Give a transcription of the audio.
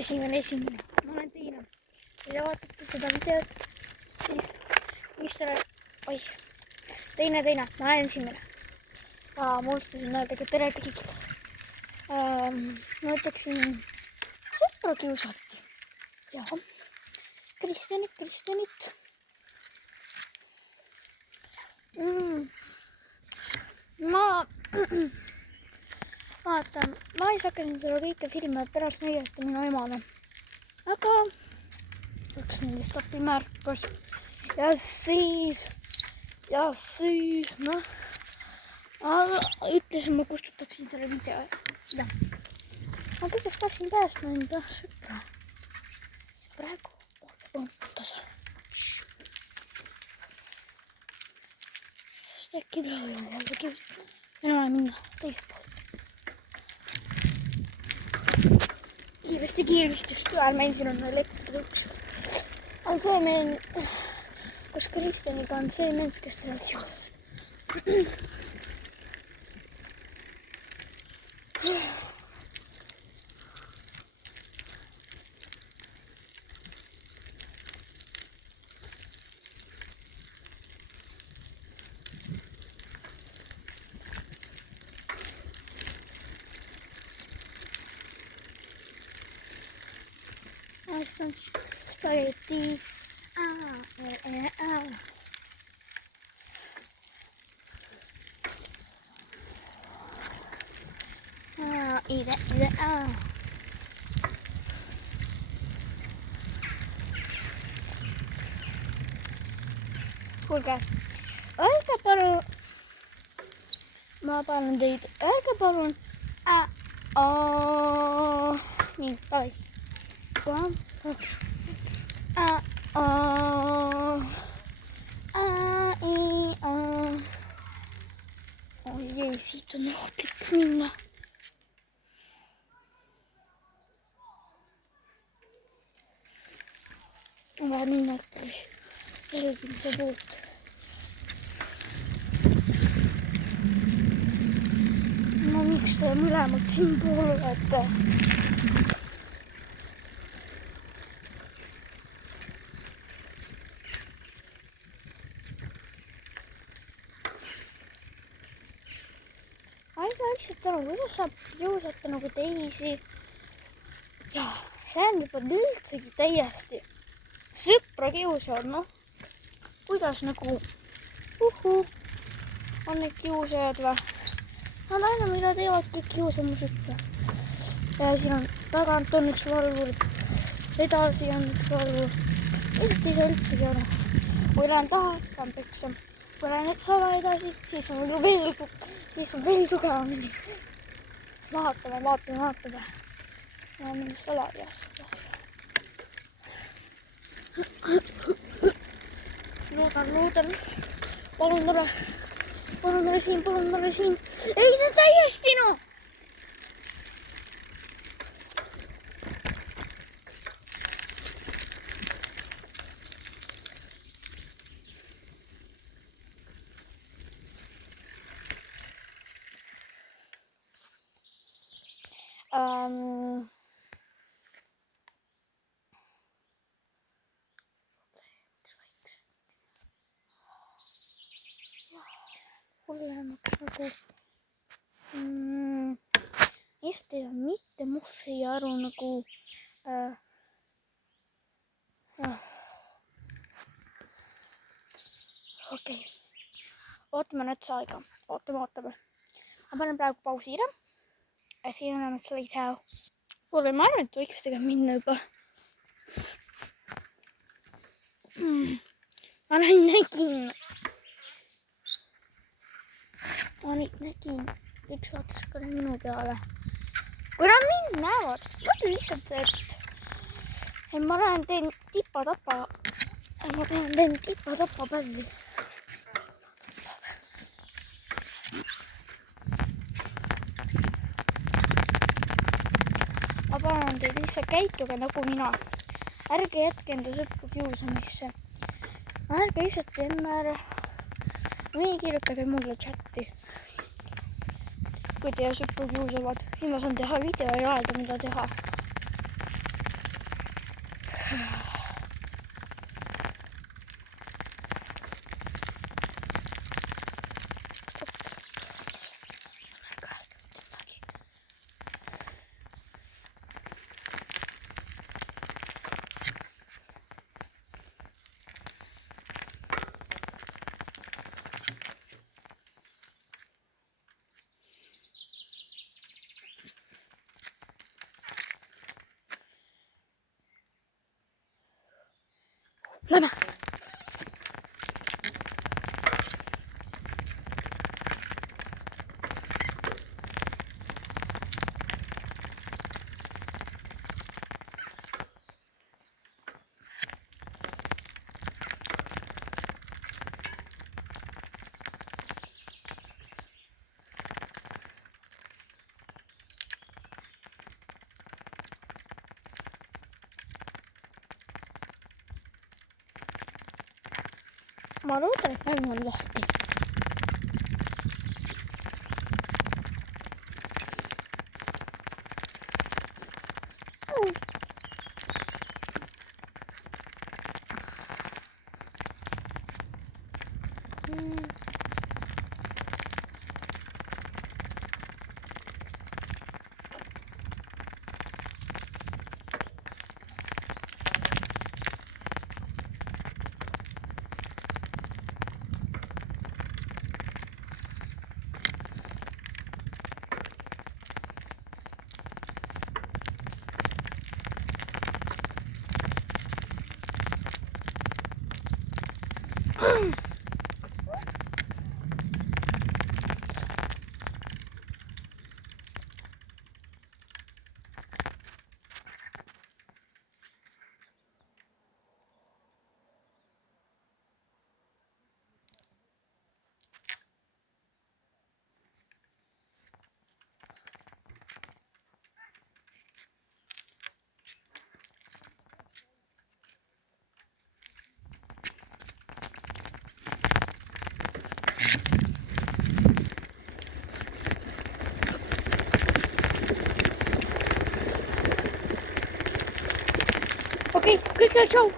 Esimene. Ma olen Tiina. Kui te vaatate seda videot, siis mis te olete? Oih, teine. Ma olen esimene. Ma unustasin öeldagi tere kõigile. Ma ütleksin, sõpra kiusati. Jah, Kristjanit. Vaatan, ma ei hakkasin seda kõike filmi pärast näidata minu emale. Aga üks nendest appi märkas. Ja siis, noh. Aga ütlesin, ma kustutaksin selle video. Ja. Ma kõigest tahtsin päästma enda sõpra. Praegu oota. Sest äkki tuleb jälle kiusata. Meil on vaja minna teist poolt. Kiiresti, just ühel meil siin on elektriks. On see meil, kus Kristjaniga on see mens, kes tuleb kiusas. See on spaghetti. Ide. Kuulge, öelge palun, ma palun teid, öelge palun. Nii, davai. Oi, siit on ohtlik minna. On vaja minna jälgimise poolt. No miks te mõlemad siin pool olete? Lihtsalt aru, kuidas saab kiusata nagu teisi. Ja, see on juba üldsegi täiesti sõpra kiusajad, noh. Kuidas nagu on need kiusajad või? Nad aina mida teevadki kiusama sõpra. Ja siin on tagant on üks valvur, edasi on üks valvur. Lihtsalt ei saa üldsegi aru. Kui lähen taha, saan peksa. Kui lähen sama edasi, siis on veel tugevamini. Vaatame. Ja mingi salad. Loodan. Palun ole siin. Ei, see on täiesti no! Hullemaks nagu Eesti on mitte muffi aru nagu okei. Ootame nüüd aega. Ootame. Ma panen praegu pausiire. Ja siin on enam later. Kuule, ma arvan, et võiks tegelikult minna juba. Ma nägin. Ma nägin. Üks vaatas ka minu peale. Kui nad mind näevad, mõtle lihtsalt, et ma teen tipa-tapa pälli. Ma panen teid lihtsalt käituge nagu mina. Ärge jätke enda sõpru kiusamisse. Ärge lihtsalt emme ära. või kirjutage mulle chati, kui teie sõprud juusevad. Nüüd ma saan teha video ja öelda, mida teha. Lähme! Ma loodan, et Pärnu on lahti. Okei, kõigile tšau!